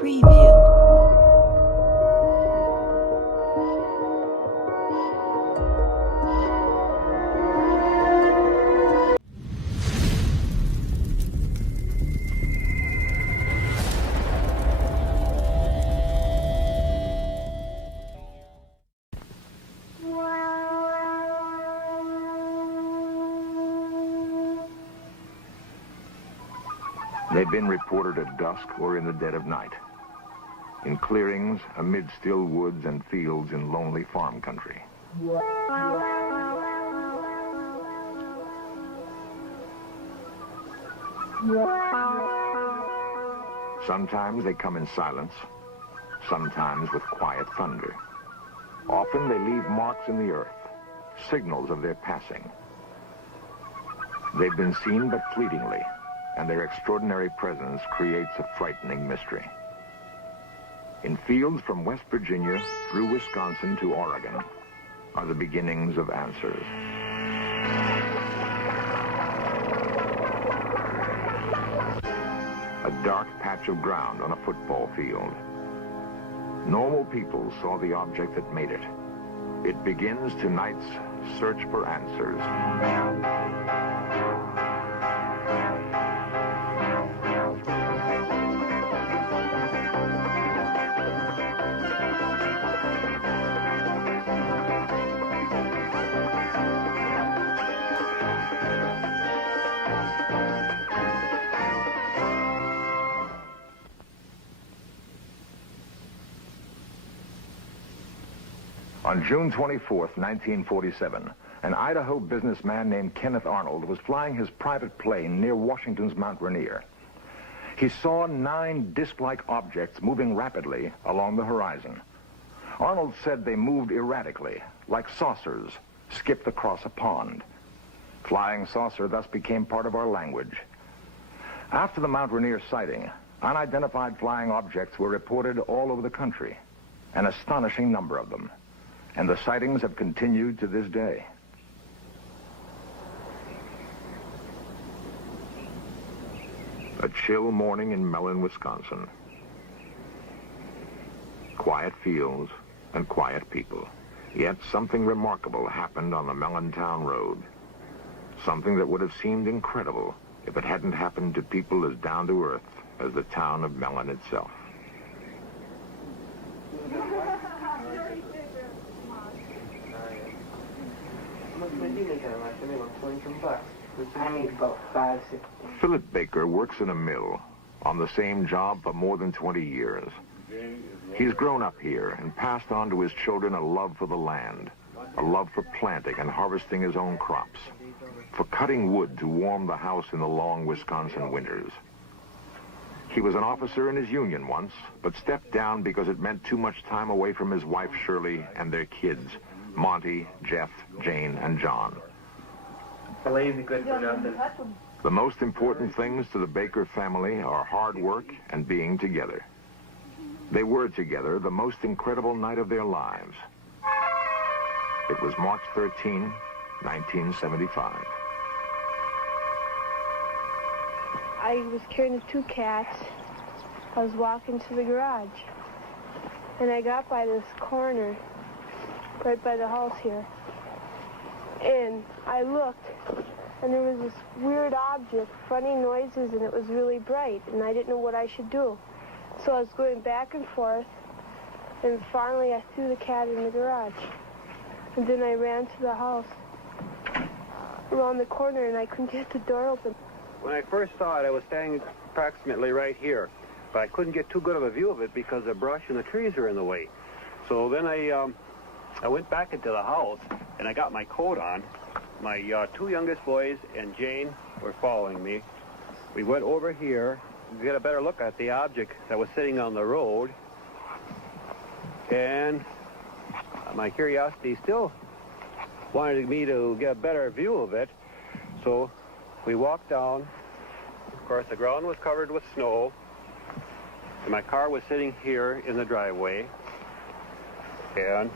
Preview. They've been reported at dusk or in the dead of night, in clearings, amid still woods and fields in lonely farm country. Sometimes they come in silence, sometimes with quiet thunder. Often they leave marks in the earth, signals of their passing. They've been seen but fleetingly, and their extraordinary presence creates a frightening mystery. In fields from West Virginia through Wisconsin to Oregon are the beginnings of answers. A dark patch of ground on a football field. Normal people saw the object that made it. It begins tonight's search for answers. On June 24th, 1947, an Idaho businessman named Kenneth Arnold was flying his private plane near Washington's Mount Rainier. He saw 9 disc-like objects moving rapidly along the horizon. Arnold said they moved erratically, like saucers skipped across a pond. Flying saucer thus became part of our language. After the Mount Rainier sighting, unidentified flying objects were reported all over the country, an astonishing number of them. And the sightings have continued to this day. A chill morning in Mellon, Wisconsin. Quiet fields and quiet people. Yet something remarkable happened on the Mellontown Road. Something that would have seemed incredible if it hadn't happened to people as down to earth as the town of Mellon itself. Philip Baker works in a mill, on the same job for more than 20 years. He's grown up here and passed on to his children a love for the land, a love for planting and harvesting his own crops, for cutting wood to warm the house in the long Wisconsin winters. He was an officer in his union once, but stepped down because it meant too much time away from his wife Shirley and their kids, Monty, Jeff, Jane, and John. The most important things to the Baker family are hard work and being together. They were together the most incredible night of their lives. It was March 13, 1975. I was carrying the 2 cats. I was walking to the garage. And I got by this corner, right by the house here. And I looked, and there was this weird object, funny noises, and it was really bright, and I didn't know what I should do. So I was going back and forth, and finally I threw the cat in the garage. And then I ran to the house, around the corner, and I couldn't get the door open. When I first saw it, I was standing approximately right here, but I couldn't get too good of a view of it because the brush and the trees are in the way. So then I went back into the house, and I got my coat on. My 2 youngest boys and Jane were following me. We went over here to get a better look at the object that was sitting on the road. And my curiosity still wanted me to get a better view of it. So we walked down. Of course, the ground was covered with snow. And my car was sitting here in the driveway. And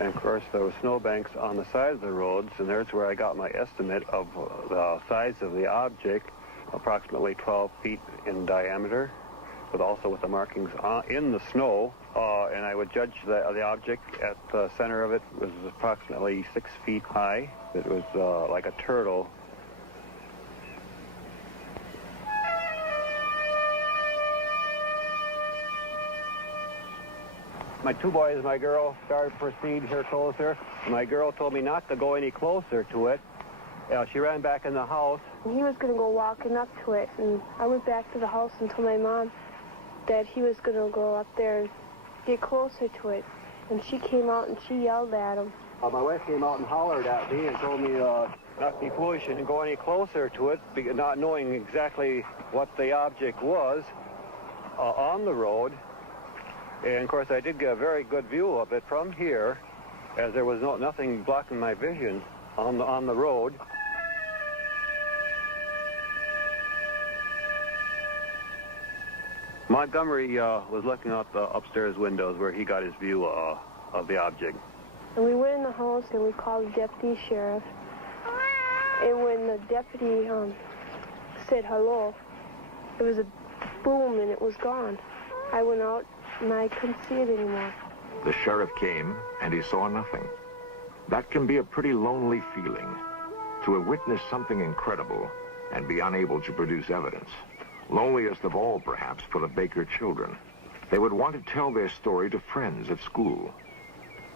of course, there were snowbanks on the side of the roads, and there's where I got my estimate of the size of the object, approximately 12 feet in diameter, but also with the markings in the snow, and I would judge the object at the center of it was approximately 6 feet high. It was like a turtle. My two boys, my girl, started to proceed here closer. My girl told me not to go any closer to it. She ran back in the house. He was going to go walking up to it, and I went back to the house and told my mom that he was going to go up there and get closer to it. And she came out and she yelled at him. My wife came out and hollered at me and told me not to be foolish and go any closer to it, not knowing exactly what the object was on the road. And of course I did get a very good view of it from here, as there was nothing blocking my vision on the road. Montgomery was looking out the upstairs windows where he got his view of the object. And we went in the house and we called the deputy sheriff. And when the deputy said hello, it was a boom and it was gone. I went out and I couldn't see it anymore. The sheriff came and he saw nothing. That can be a pretty lonely feeling, to have witnessed something incredible and be unable to produce evidence. Loneliest of all, perhaps, for the Baker children. They would want to tell their story to friends at school.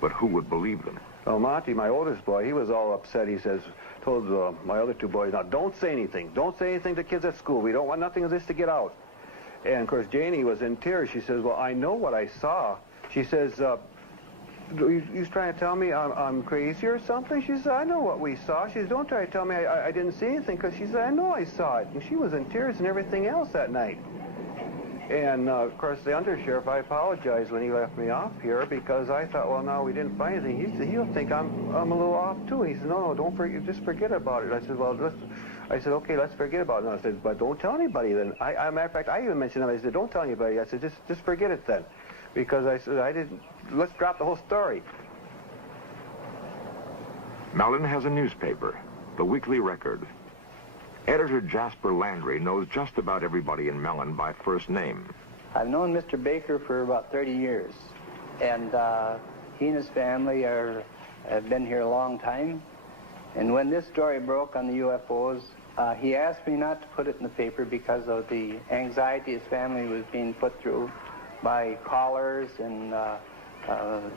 But who would believe them? Well, Monty, my oldest boy, he was all upset. He told my other two boys, now don't say anything. Don't say anything to kids at school. We don't want nothing of this to get out. And, of course, Janie was in tears. She says, well, I know what I saw. She says, you trying to tell me I'm crazy or something? She said, I know what we saw. She says, don't try to tell me I didn't see anything, because she said, I know I saw it. And she was in tears and everything else that night. And, of course, the undersheriff, I apologized when he left me off here, because I thought, well, no, we didn't find anything. He said, he'll think I'm a little off, too. He said, no, don't forget, just forget about it. I said, well, okay, let's forget about it. And I said, but don't tell anybody then. Matter of fact, I even mentioned him. I said, don't tell anybody. I said, just forget it then. Because I said, let's drop the whole story. Mellon has a newspaper, the Weekly Record. Editor Jasper Landry knows just about everybody in Mellon by first name. I've known Mr. Baker for about 30 years, and he and his family have been here a long time. And when this story broke on the UFOs, he asked me not to put it in the paper because of the anxiety his family was being put through by callers and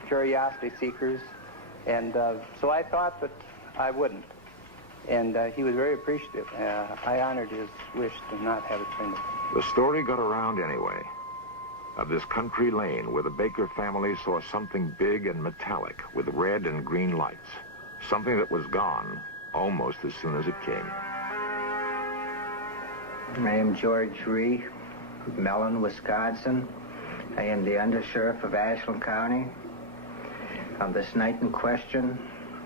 curiosity seekers. And so I thought that I wouldn't. And he was very appreciative. I honored his wish to not have it printed. The story got around anyway, of this country lane where the Baker family saw something big and metallic with red and green lights. Something that was gone almost as soon as it came. I am George Ree, Mellon, Wisconsin. I am the undersheriff of Ashland County. On this night in question,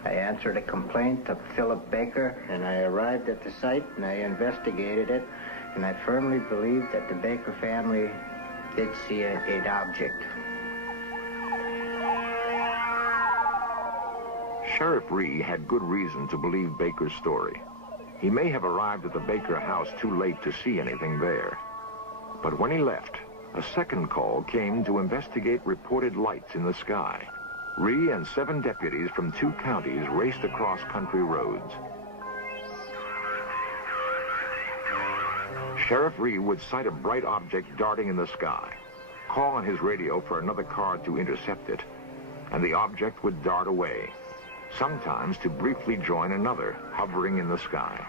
I answered a complaint of Philip Baker, and I arrived at the site and I investigated it, and I firmly believe that the Baker family did see an object. Sheriff Ree had good reason to believe Baker's story. He may have arrived at the Baker house too late to see anything there. But when he left, a second call came to investigate reported lights in the sky. Ree and 7 deputies from 2 counties raced across country roads. Sheriff Ree would sight a bright object darting in the sky, call on his radio for another car to intercept it, and the object would dart away, sometimes to briefly join another hovering in the sky.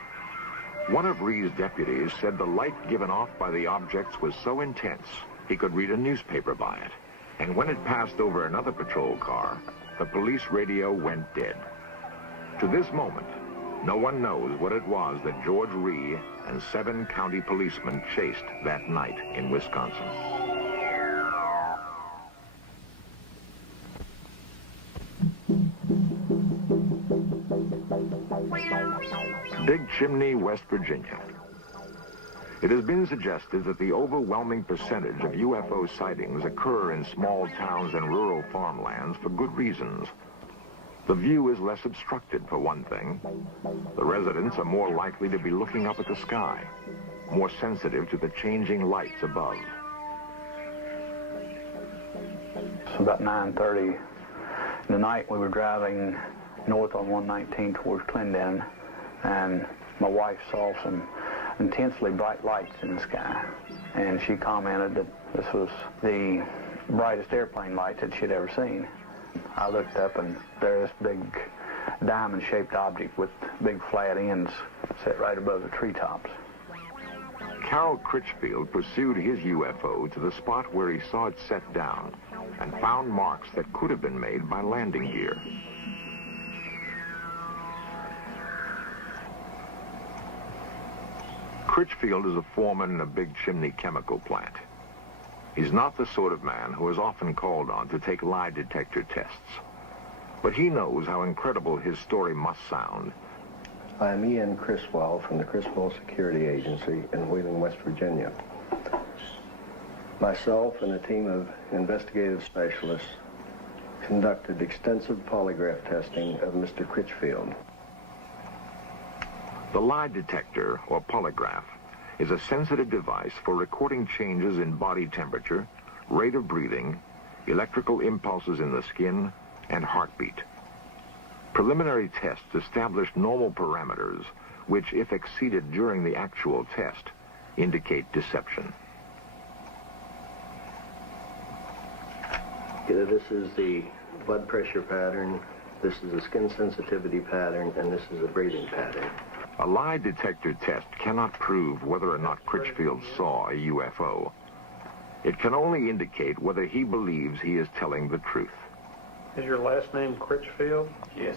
One of Ree's deputies said the light given off by the objects was so intense he could read a newspaper by it. And when it passed over another patrol car, the police radio went dead. To this moment, no one knows what it was that George Ree and 7 county policemen chased that night in Wisconsin. Big Chimney, West Virginia. It has been suggested that the overwhelming percentage of UFO sightings occur in small towns and rural farmlands for good reasons. The view is less obstructed, for one thing. The residents are more likely to be looking up at the sky, more sensitive to the changing lights above. It's about 9:30 in the night. We were driving north on 119 towards Clendon, and my wife saw some intensely bright lights in the sky, and she commented that this was the brightest airplane lights that she'd ever seen. I looked up, and there's this big diamond-shaped object with big flat ends set right above the treetops. Carol Critchfield pursued his UFO to the spot where he saw it set down and found marks that could have been made by landing gear. Critchfield is a foreman in a big chimney chemical plant. He's not the sort of man who is often called on to take lie detector tests. But he knows how incredible his story must sound. I'm Ian Criswell from the Criswell Security Agency in Wheeling, West Virginia. Myself and a team of investigative specialists conducted extensive polygraph testing of Mr. Critchfield. The lie detector, or polygraph, is a sensitive device for recording changes in body temperature, rate of breathing, electrical impulses in the skin, and heartbeat. Preliminary tests establish normal parameters, which, if exceeded during the actual test, indicate deception. This is the blood pressure pattern, this is a skin sensitivity pattern, and this is a breathing pattern. A lie detector test cannot prove whether or not Critchfield saw a UFO. It can only indicate whether he believes he is telling the truth. Is your last name Critchfield? Yes.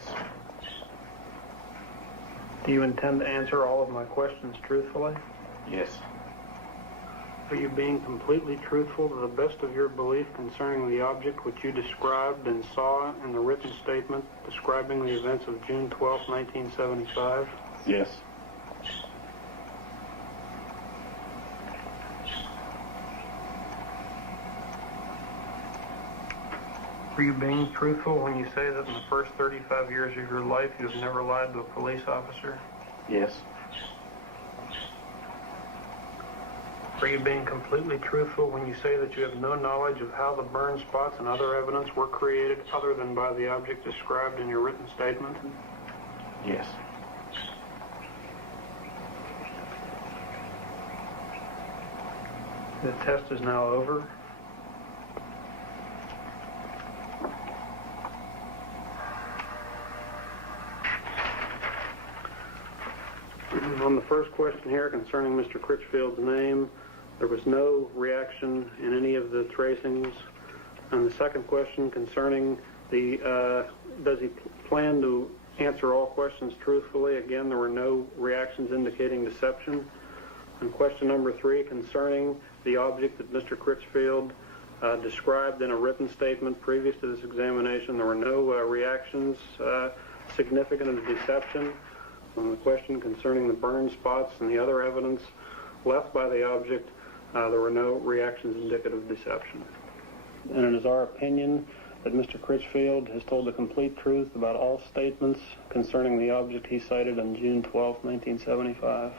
Do you intend to answer all of my questions truthfully? Yes. Are you being completely truthful to the best of your belief concerning the object which you described and saw in the written statement describing the events of June 12, 1975? Yes. Are you being truthful when you say that in the first 35 years of your life you have never lied to a police officer? Yes. Are you being completely truthful when you say that you have no knowledge of how the burn spots and other evidence were created other than by the object described in your written statement? Yes. The test is now over. On the first question here concerning Mr. Critchfield's name, there was no reaction in any of the tracings. And the second question concerning the, does he plan to answer all questions truthfully? Again, there were no reactions indicating deception. And question number 3 concerning the object that Mr. Critchfield described in a written statement previous to this examination, there were no reactions significant of deception. On the question concerning the burn spots and the other evidence left by the object, there were no reactions indicative of deception. And it is our opinion that Mr. Critchfield has told the complete truth about all statements concerning the object he cited on June 12, 1975.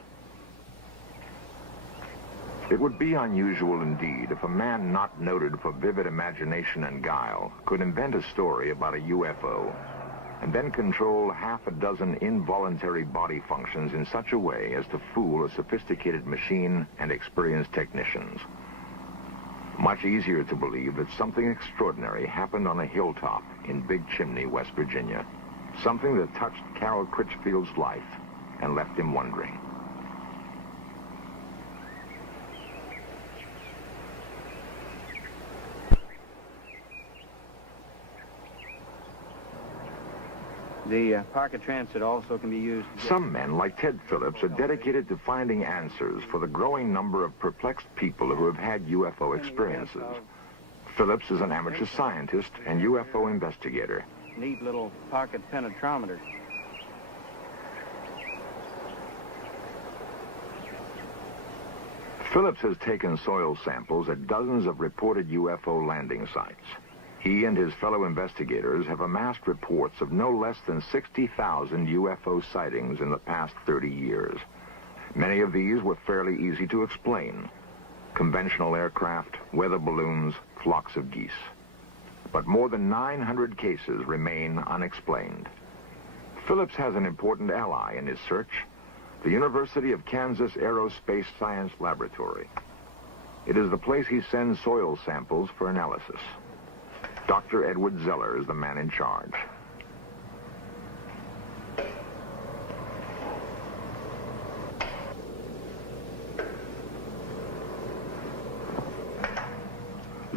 It would be unusual indeed if a man not noted for vivid imagination and guile could invent a story about a UFO and then control half a dozen involuntary body functions in such a way as to fool a sophisticated machine and experienced technicians. Much easier to believe that something extraordinary happened on a hilltop in Big Chimney, West Virginia. Something that touched Carol Critchfield's life and left him wondering. The pocket transit also can be used. Some men, like Ted Phillips, are dedicated to finding answers for the growing number of perplexed people who have had UFO experiences. Phillips is an amateur scientist and UFO investigator. Neat little pocket penetrometer. Phillips has taken soil samples at dozens of reported UFO landing sites. He and his fellow investigators have amassed reports of no less than 60,000 UFO sightings in the past 30 years. Many of these were fairly easy to explain. Conventional aircraft, weather balloons, flocks of geese. But more than 900 cases remain unexplained. Phillips has an important ally in his search, the University of Kansas Aerospace Science Laboratory. It is the place he sends soil samples for analysis. Dr. Edward Zeller is the man in charge.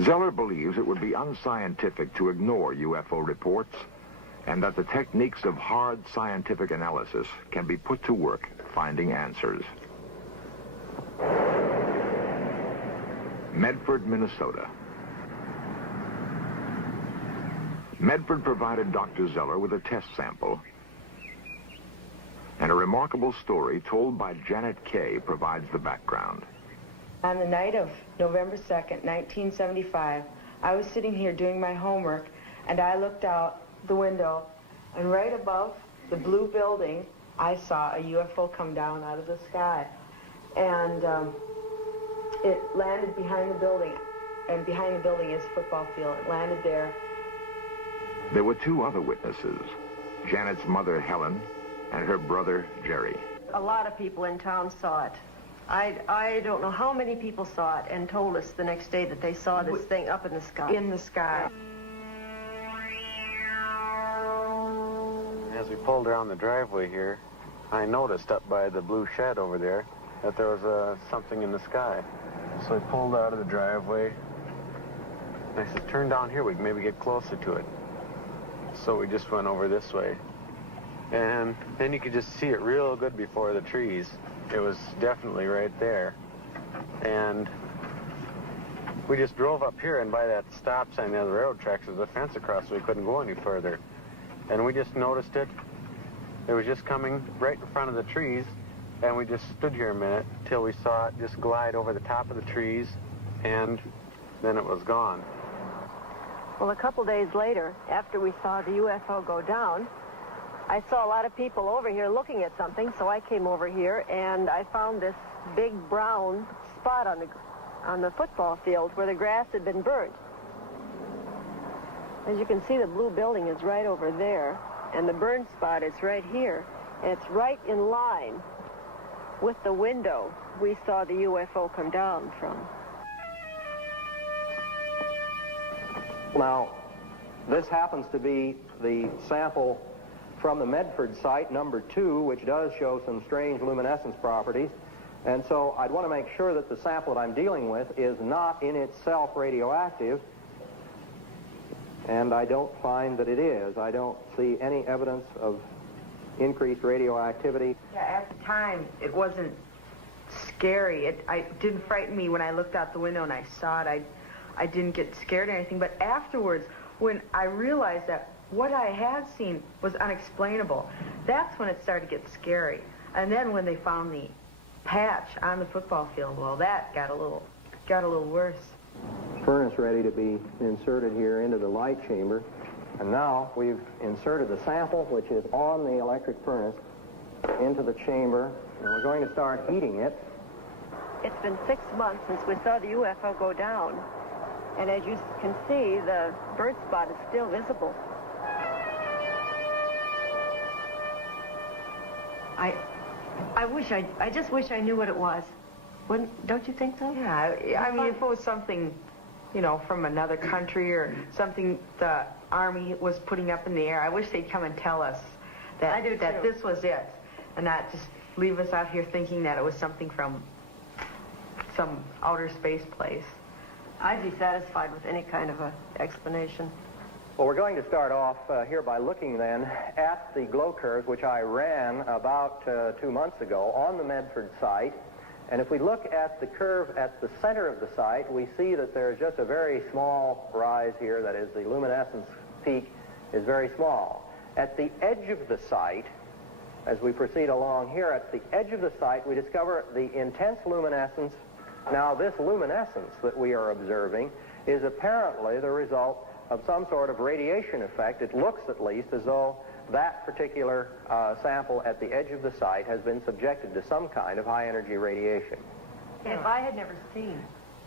Zeller believes it would be unscientific to ignore UFO reports, and that the techniques of hard scientific analysis can be put to work finding answers. Medford, Minnesota. Medford provided Dr. Zeller with a test sample, and a remarkable story told by Janet Kay provides the background. On the night of November 2nd, 1975, I was sitting here doing my homework, and I looked out the window, and right above the blue building, I saw a UFO come down out of the sky. And it landed behind the building, and behind the building is a football field. It landed there. There were two other witnesses, Janet's mother, Helen, and her brother, Jerry. A lot of people in town saw it. I don't know how many people saw it and told us the next day that they saw this thing up in the sky. In the sky. As we pulled around the driveway here, I noticed up by the blue shed over there that there was something in the sky. So I pulled out of the driveway, and I said, turn down here, we can maybe get closer to it. So we just went over this way. And then you could just see it real good before the trees. It was definitely right there. And we just drove up here, and by that stop sign near the railroad tracks, there's a fence across, so we couldn't go any further. And we just noticed it. It was just coming right in front of the trees, and we just stood here a minute till we saw it just glide over the top of the trees, and then it was gone. Well, a couple days later, after we saw the UFO go down, I saw a lot of people over here looking at something, so I came over here, and I found this big brown spot on the football field where the grass had been burnt. As you can see, the blue building is right over there, and the burned spot is right here. And it's right in line with the window we saw the UFO come down from. Now, this happens to be the sample from the Medford site, number 2, which does show some strange luminescence properties. And so I'd want to make sure that the sample that I'm dealing with is not in itself radioactive. And I don't find that it is. I don't see any evidence of increased radioactivity. Yeah, at the time, it wasn't scary. It didn't frighten me when I looked out the window and I saw it. I didn't get scared or anything. But afterwards, when I realized that what I had seen was unexplainable, that's when it started to get scary. And then when they found the patch on the football field, well, that got a little worse. Furnace ready to be inserted here into the light chamber. And now we've inserted the sample, which is on the electric furnace, into the chamber, and we're going to start heating it. It's been 6 months since we saw the UFO go down, and as you can see, the bird spot is still visible. I just wish I knew what it was. Don't you think so? Yeah, I mean, if it was something, you know, from another country or something the Army was putting up in the air, I wish they'd come and tell us that, this was it, and not just leave us out here thinking that it was something from some outer space place. I'd be satisfied with any kind of an explanation. Well, we're going to start off here by looking then at the glow curves, which I ran about 2 months ago on the Medford site. And if we look at the curve at the center of the site, we see that there's just a very small rise here. That is, the luminescence peak is very small. At the edge of the site, as we proceed along here, at the edge of the site, we discover the intense luminescence. Now, this luminescence that we are observing is apparently the result of some sort of radiation effect. It looks, at least, as though that particular sample at the edge of the site has been subjected to some kind of high-energy radiation. If I had never seen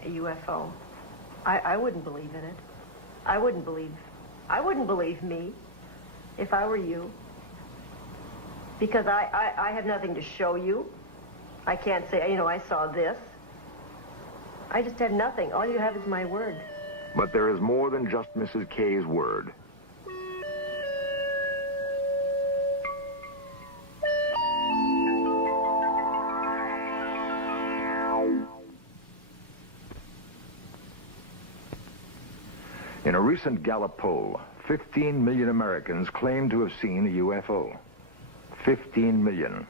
a UFO, I wouldn't believe in it. I wouldn't believe me if I were you. Because I have nothing to show you. I can't say, you know, I saw this. I just have nothing. All you have is my word. But there is more than just Mrs. K's word. In a recent Gallup poll, 15 million Americans claim to have seen a UFO. 15 million.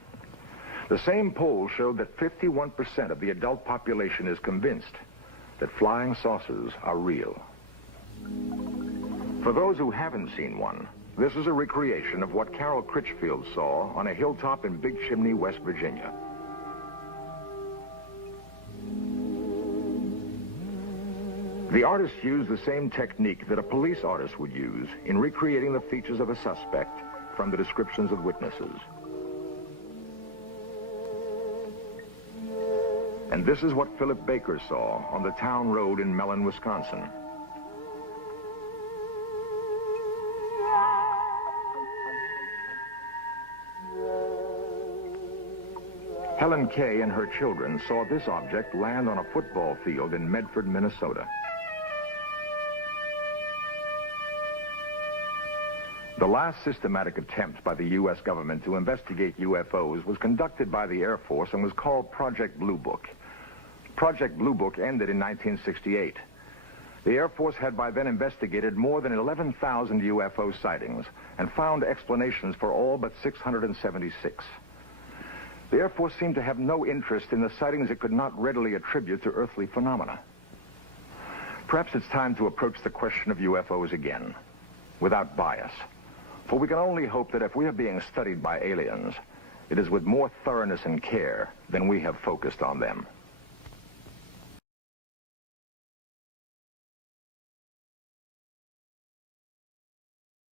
The same poll showed that 51% of the adult population is convinced that flying saucers are real. For those who haven't seen one, this is a recreation of what Carol Critchfield saw on a hilltop in Big Chimney, West Virginia. The artist used the same technique that a police artist would use in recreating the features of a suspect from the descriptions of witnesses. And this is what Philip Baker saw on the town road in Mellon, Wisconsin. Helen Kay and her children saw this object land on a football field in Medford, Minnesota. The last systematic attempt by the U.S. government to investigate UFOs was conducted by the Air Force and was called Project Blue Book. Project Blue Book ended in 1968. The Air Force had by then investigated more than 11,000 UFO sightings and found explanations for all but 676. The Air Force seemed to have no interest in the sightings it could not readily attribute to earthly phenomena. Perhaps it's time to approach the question of UFOs again, without bias. For we can only hope that if we are being studied by aliens, it is with more thoroughness and care than we have focused on them.